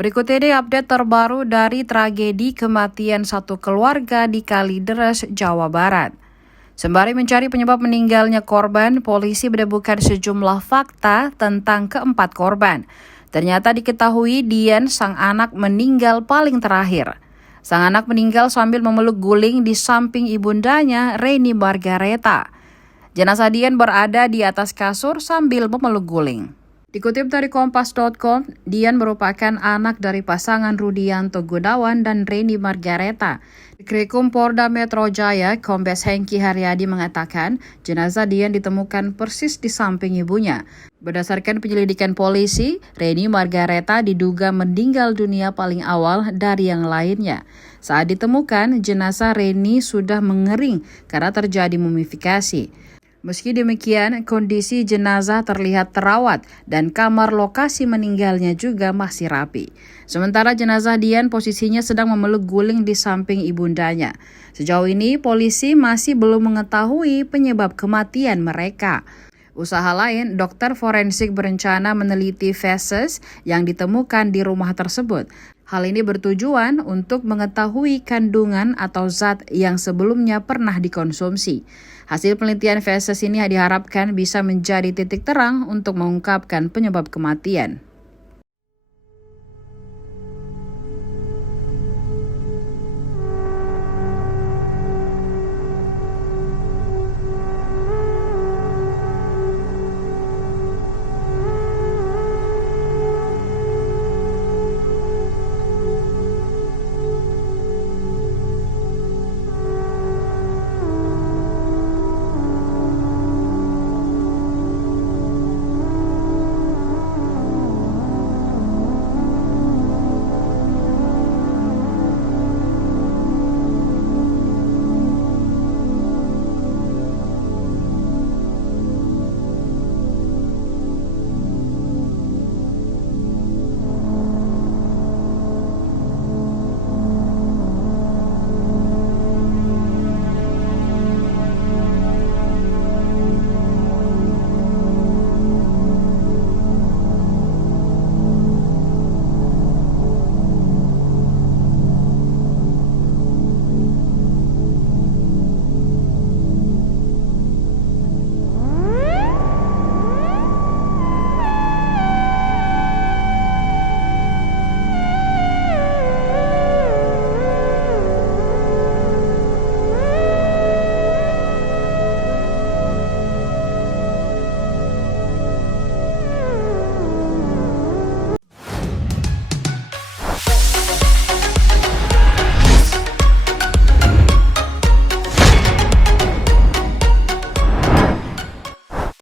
Berikut ini update terbaru dari tragedi kematian satu keluarga di Kalideres, Jawa Barat. Sembari mencari penyebab meninggalnya korban, polisi menemukan sejumlah fakta tentang keempat korban. Ternyata diketahui Dian, sang anak, meninggal paling terakhir. Sang anak meninggal sambil memeluk guling di samping ibundanya, Reni Margareta. Jenazah Dian berada di atas kasur sambil memeluk guling. Dikutip dari Kompas.com, Dian merupakan anak dari pasangan Rudianto Gunawan dan Reni Margareta. Direkum Polda Metro Jaya, Kombes Hengki Haryadi mengatakan, jenazah Dian ditemukan persis di samping ibunya. Berdasarkan penyelidikan polisi, Reni Margareta diduga meninggal dunia paling awal dari yang lainnya. Saat ditemukan, jenazah Reni sudah mengering karena terjadi mumifikasi. Meski demikian, kondisi jenazah terlihat terawat dan kamar lokasi meninggalnya juga masih rapi. Sementara jenazah Dian posisinya sedang memeluk guling di samping ibundanya. Sejauh ini, polisi masih belum mengetahui penyebab kematian mereka. Usaha lain, dokter forensik berencana meneliti feses yang ditemukan di rumah tersebut. Hal ini bertujuan untuk mengetahui kandungan atau zat yang sebelumnya pernah dikonsumsi. Hasil penelitian feses ini diharapkan bisa menjadi titik terang untuk mengungkapkan penyebab kematian.